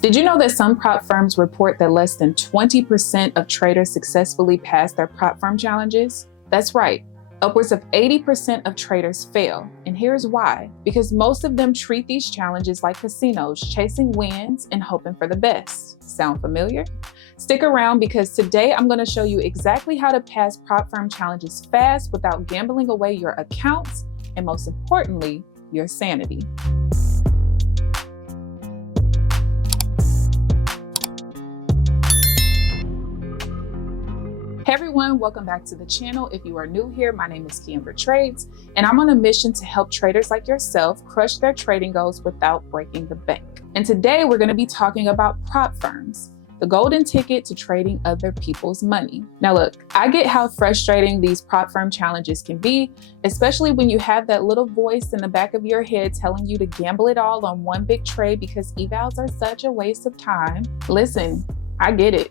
Did you know that some prop firms report that less than 20% of traders successfully pass their prop firm challenges? That's right. Upwards of 80% of traders fail, and here's why. Because most of them treat these challenges like casinos, chasing wins and hoping for the best. Sound familiar? Stick around because today I'm going to show you exactly how to pass prop firm challenges fast without gambling away your accounts and, most importantly, your sanity. Hey everyone, welcome back to the channel. If you are new here, my name is KeAmber Trades, and I'm on a mission to help traders like yourself crush their trading goals without breaking the bank. And today we're going to be talking about prop firms, the golden ticket to trading other people's money. Now look, I get how frustrating these prop firm challenges can be, especially when you have that little voice in the back of your head telling you to gamble it all on one big trade because evals are such a waste of time. Listen, I get it.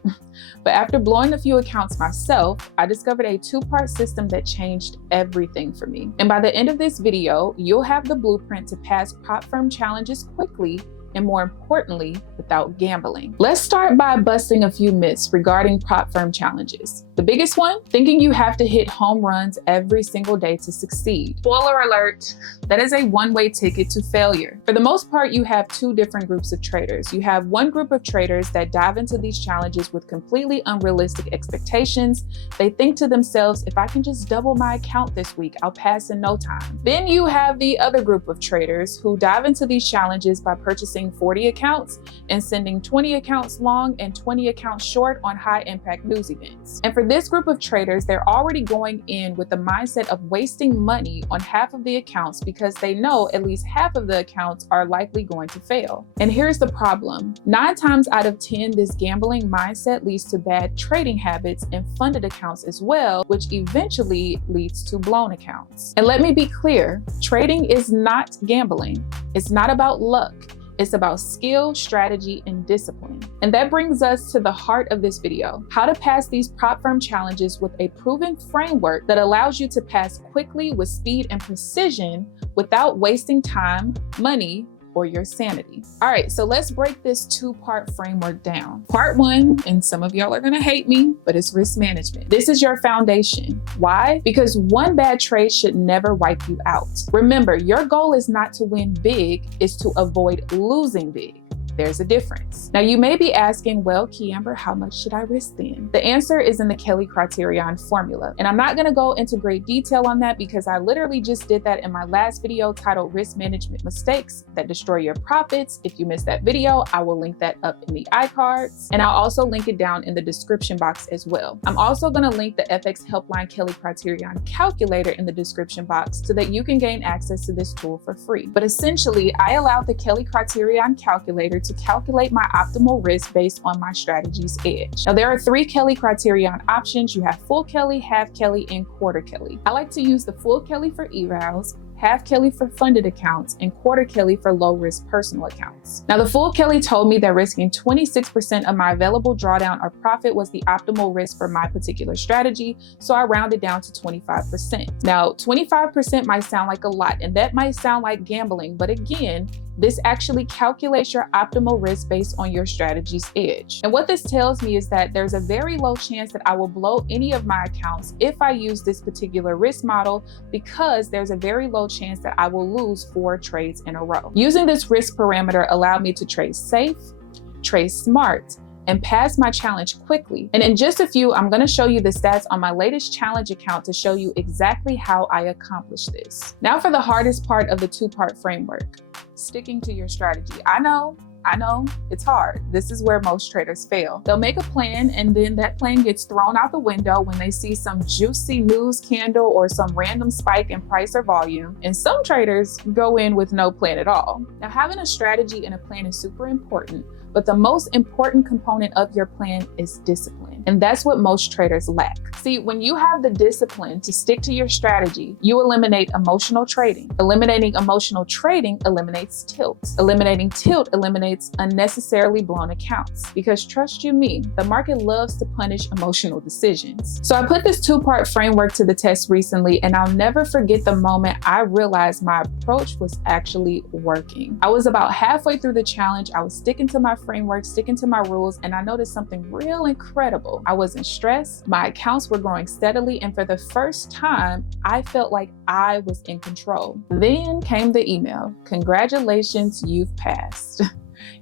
But after blowing a few accounts myself, I discovered a two-part system that changed everything for me. And by the end of this video, you'll have the blueprint to pass prop firm challenges quickly and, more importantly, without gambling. Let's start by busting a few myths regarding prop firm challenges. The biggest one, thinking you have to hit home runs every single day to succeed. Spoiler alert, that is a one-way ticket to failure. For the most part, you have two different groups of traders. You have one group of traders that dive into these challenges with completely unrealistic expectations. They think to themselves, if I can just double my account this week, I'll pass in no time. Then you have the other group of traders who dive into these challenges by purchasing 40 accounts and sending 20 accounts long and 20 accounts short on high impact news events. And for this group of traders, they're already going in with the mindset of wasting money on half of the accounts because they know at least half of the accounts are likely going to fail. And here's the problem. 9 times out of 10, this gambling mindset leads to bad trading habits and funded accounts as well, which eventually leads to blown accounts. And let me be clear, trading is not gambling. It's not about luck. It's about skill, strategy, and discipline. And that brings us to the heart of this video, how to pass these prop firm challenges with a proven framework that allows you to pass quickly with speed and precision without wasting time, money, or your sanity. All right, so let's break this two-part framework down. Part one, and some of y'all are gonna hate me, but it's risk management. This is your foundation. Why? Because one bad trade should never wipe you out. Remember, your goal is not to win big, it's to avoid losing big. There's a difference. Now you may be asking, well, KeAmber, how much should I risk then? The answer is in the Kelly criterion formula. And I'm not gonna go into great detail on that because I literally just did that in my last video titled Risk Management Mistakes That Destroy Your Profits. If you missed that video, I will link that up in the iCards. And I'll also link it down in the description box as well. I'm also gonna link the FX Helpline Kelly criterion calculator in the description box so that you can gain access to this tool for free. But essentially, I allowed the Kelly criterion calculator to calculate my optimal risk based on my strategy's edge. Now there are 3 Kelly criterion options. You have full Kelly, half Kelly, and quarter Kelly. I like to use the full Kelly for evals, half Kelly for funded accounts, and quarter Kelly for low risk personal accounts. Now the full Kelly told me that risking 26% of my available drawdown or profit was the optimal risk for my particular strategy, so I rounded down to 25%. Now 25% might sound like a lot, and that might sound like gambling, but again, this actually calculates your optimal risk based on your strategy's edge. And what this tells me is that there's a very low chance that I will blow any of my accounts if I use this particular risk model because there's a very low chance that I will lose 4 trades in a row. Using this risk parameter allowed me to trade safe, trade smart, and pass my challenge quickly. And in just a few, I'm gonna show you the stats on my latest challenge account to show you exactly how I accomplished this. Now for the hardest part of the two-part framework, sticking to your strategy. I know, it's hard. This is where most traders fail. They'll make a plan and then that plan gets thrown out the window when they see some juicy news candle or some random spike in price or volume. And some traders go in with no plan at all. Now having a strategy and a plan is super important, but the most important component of your plan is discipline. And that's what most traders lack. See, when you have the discipline to stick to your strategy, you eliminate emotional trading. Eliminating emotional trading eliminates tilt. Eliminating tilt eliminates unnecessarily blown accounts. Because trust you me, the market loves to punish emotional decisions. So I put this two-part framework to the test recently, and I'll never forget the moment I realized my approach was actually working. I was about halfway through the challenge. I was sticking to my framework, sticking to my rules, and I noticed something real incredible. I wasn't stressed, my accounts were growing steadily, and for the first time, I felt like I was in control. Then came the email. Congratulations, you've passed.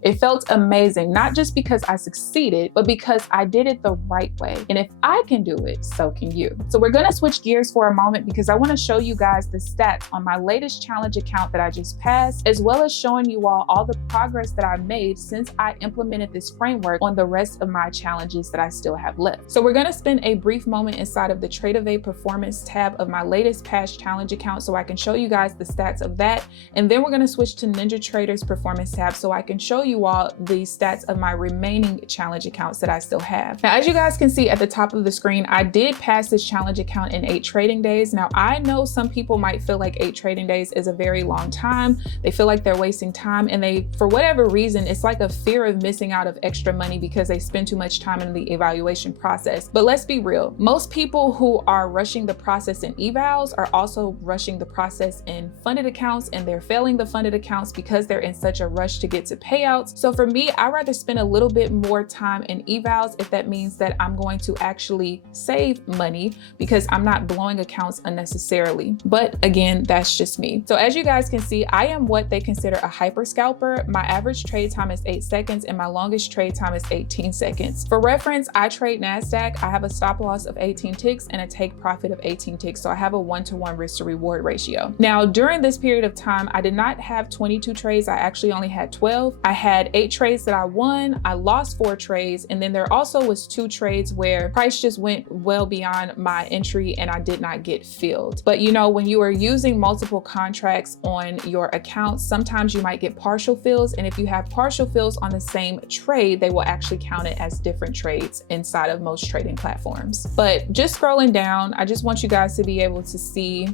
It felt amazing, not just because I succeeded, but because I did it the right way. And if I can do it, so can you. So we're gonna switch gears for a moment because I wanna show you guys the stats on my latest challenge account that I just passed, as well as showing you all the progress that I made since I implemented this framework on the rest of my challenges that I still have left. So we're gonna spend a brief moment inside of the intraday performance tab of my latest past challenge account so I can show you guys the stats of that. And then we're gonna switch to NinjaTrader's performance tab so I can show you all the stats of my remaining challenge accounts that I still have. Now, as you guys can see at the top of the screen, I did pass this challenge account in 8 trading days. Now, I know some people might feel like 8 trading days is a very long time. They feel like they're wasting time, and they, for whatever reason, it's like a fear of missing out of extra money because they spend too much time in the evaluation process. But let's be real. Most people who are rushing the process in evals are also rushing the process in funded accounts, and they're failing the funded accounts because they're in such a rush to get to payouts. So for me, I'd rather spend a little bit more time in evals if that means that I'm going to actually save money because I'm not blowing accounts unnecessarily. But again, that's just me. So as you guys can see, I am what they consider a hyper scalper. My average trade time is 8 seconds and my longest trade time is 18 seconds. For reference, I trade NASDAQ. I have a stop loss of 18 ticks and a take profit of 18 ticks. So I have a 1-to-1 risk to reward ratio. Now, during this period of time, I did not have 22 trades. I actually only had 12. I had 8 trades that I won. I lost 4 trades. And then there also was 2 trades where price just went well beyond my entry and I did not get filled. But you know, when you are using multiple contracts on your account, sometimes you might get partial fills. And if you have partial fills on the same trade, they will actually count it as different trades inside of most trading platforms. But just scrolling down, I just want you guys to be able to see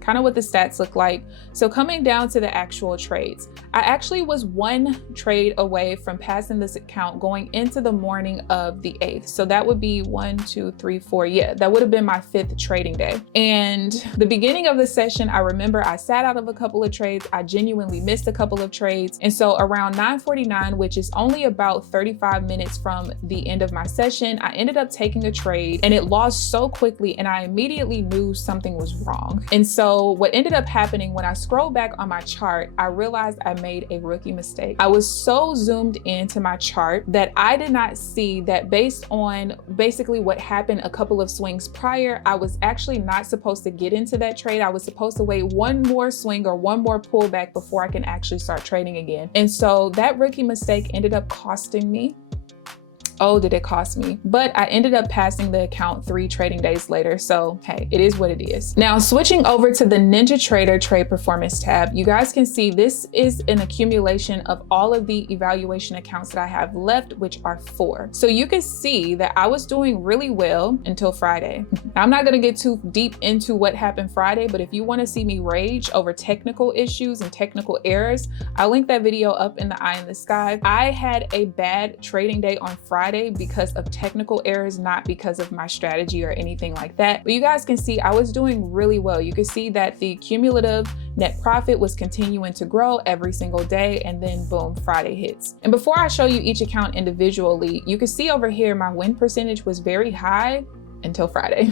kind of what the stats look like. So coming down to the actual trades, I actually was 1 trade away from passing this account going into the morning of the 8th. So that would be 1, 2, 3, 4. Yeah, that would have been my 5th trading day. And the beginning of the session, I remember I sat out of a couple of trades. I genuinely missed a couple of trades. And so around 9:49, which is only about 35 minutes from the end of my session, I ended up taking a trade and it lost so quickly and I immediately knew something was wrong. And so what ended up happening when I scrolled back on my chart, I realized I made a rookie mistake. I was so zoomed into my chart that I did not see that based on basically what happened a couple of swings prior, I was actually not supposed to get into that trade. I was supposed to wait one more swing or one more pullback before I can actually start trading again. And so that rookie mistake ended up costing me. Oh, did it cost me? But I ended up passing the account 3 trading days later. So hey, it is what it is. Now switching over to the NinjaTrader trade performance tab, you guys can see this is an accumulation of all of the evaluation accounts that I have left, which are 4. So you can see that I was doing really well until Friday. Now, I'm not gonna get too deep into what happened Friday, but if you wanna see me rage over technical issues and technical errors, I'll link that video up in the eye in the sky. I had a bad trading day on Friday because of technical errors, not because of my strategy or anything like that. But you guys can see I was doing really well. You can see that the cumulative net profit was continuing to grow every single day, and then boom, Friday hits. And before I show you each account individually, you can see over here my win percentage was very high until Friday.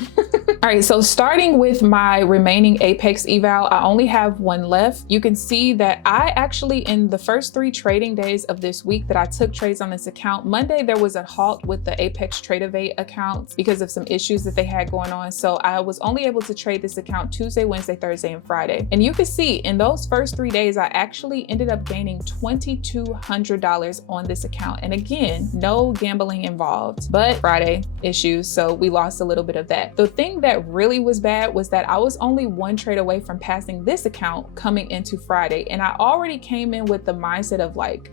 All right, so starting with my remaining Apex eval, I only have 1 left. You can see that I actually, in the first 3 trading days of this week that I took trades on this account, Monday there was a halt with the Apex Trade accounts because of some issues that they had going on. So I was only able to trade this account Tuesday, Wednesday, Thursday, and Friday. And you can see in those first 3 days, I actually ended up gaining $2,200 on this account. And again, no gambling involved, but Friday issues, so we lost a little bit of that. The thing that really was bad was that I was only 1 trade away from passing this account coming into Friday. And I already came in with the mindset of like,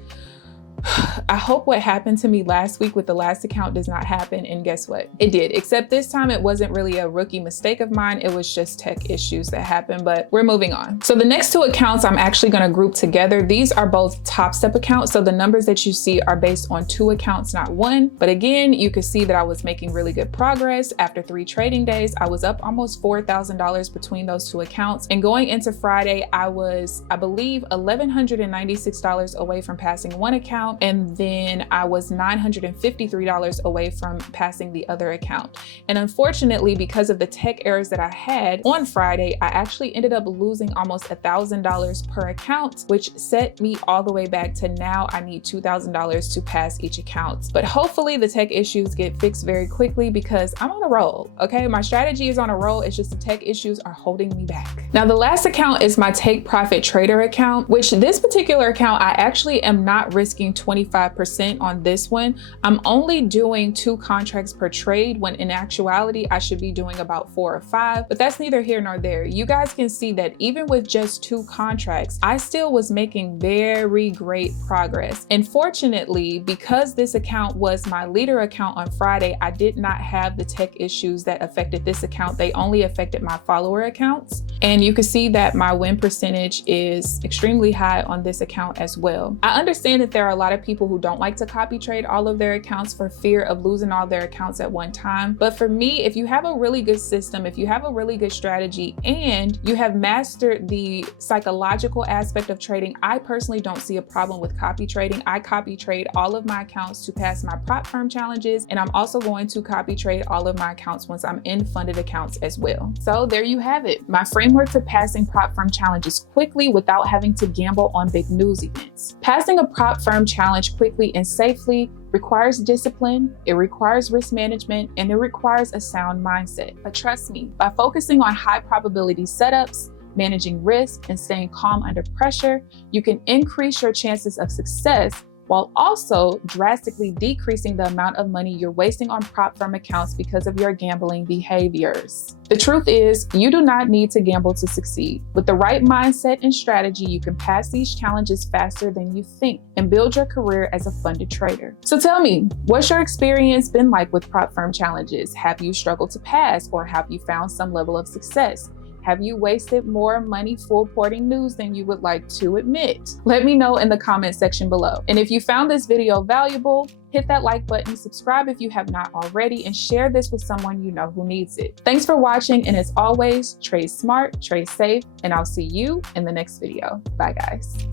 I hope what happened to me last week with the last account does not happen. And guess what? It did, except this time it wasn't really a rookie mistake of mine. It was just tech issues that happened, but we're moving on. So the next 2 accounts I'm actually going to group together. These are both top step accounts. So the numbers that you see are based on 2 accounts, not 1. But again, you can see that I was making really good progress. After 3 trading days, I was up almost $4,000 between those 2 accounts. And going into Friday, I was, I believe, $1,196 away from passing 1 account account, and then I was $953 away from passing the other account. And unfortunately, because of the tech errors that I had on Friday, I actually ended up losing almost $1,000 per account, which set me all the way back to now I need $2,000 to pass each account. But hopefully the tech issues get fixed very quickly because I'm on a roll, okay? My strategy is on a roll, it's just the tech issues are holding me back. Now the last account is my Take Profit Trader account, which this particular account, I actually am not risking 25% on this one. I'm only doing 2 contracts per trade when in actuality, I should be doing about 4 or 5, but that's neither here nor there. You guys can see that even with just 2 contracts, I still was making very great progress. And fortunately, because this account was my leader account on Friday, I did not have the tech issues that affected this account. They only affected my follower accounts. And you can see that my win percentage is extremely high on this account as well. I understand that there are a lot of people who don't like to copy trade all of their accounts for fear of losing all their accounts at one time. But for me, if you have a really good system, if you have a really good strategy, and you have mastered the psychological aspect of trading, I personally don't see a problem with copy trading. I copy trade all of my accounts to pass my prop firm challenges, and I'm also going to copy trade all of my accounts once I'm in funded accounts as well. So there you have it, my framework for passing prop firm challenges quickly without having to gamble on big news events. Passing a prop firm challenge quickly and safely requires discipline, it requires risk management, and it requires a sound mindset. But trust me, by focusing on high probability setups, managing risk, and staying calm under pressure, you can increase your chances of success while also drastically decreasing the amount of money you're wasting on prop firm accounts because of your gambling behaviors. The truth is, you do not need to gamble to succeed. With the right mindset and strategy, you can pass these challenges faster than you think and build your career as a funded trader. So tell me, what's your experience been like with prop firm challenges? Have you struggled to pass, or have you found some level of success? Have you wasted more money full porting news than you would like to admit? Let me know in the comment section below. And if you found this video valuable, hit that like button, subscribe if you have not already, and share this with someone you know who needs it. Thanks for watching, and as always, trade smart, trade safe, and I'll see you in the next video. Bye guys.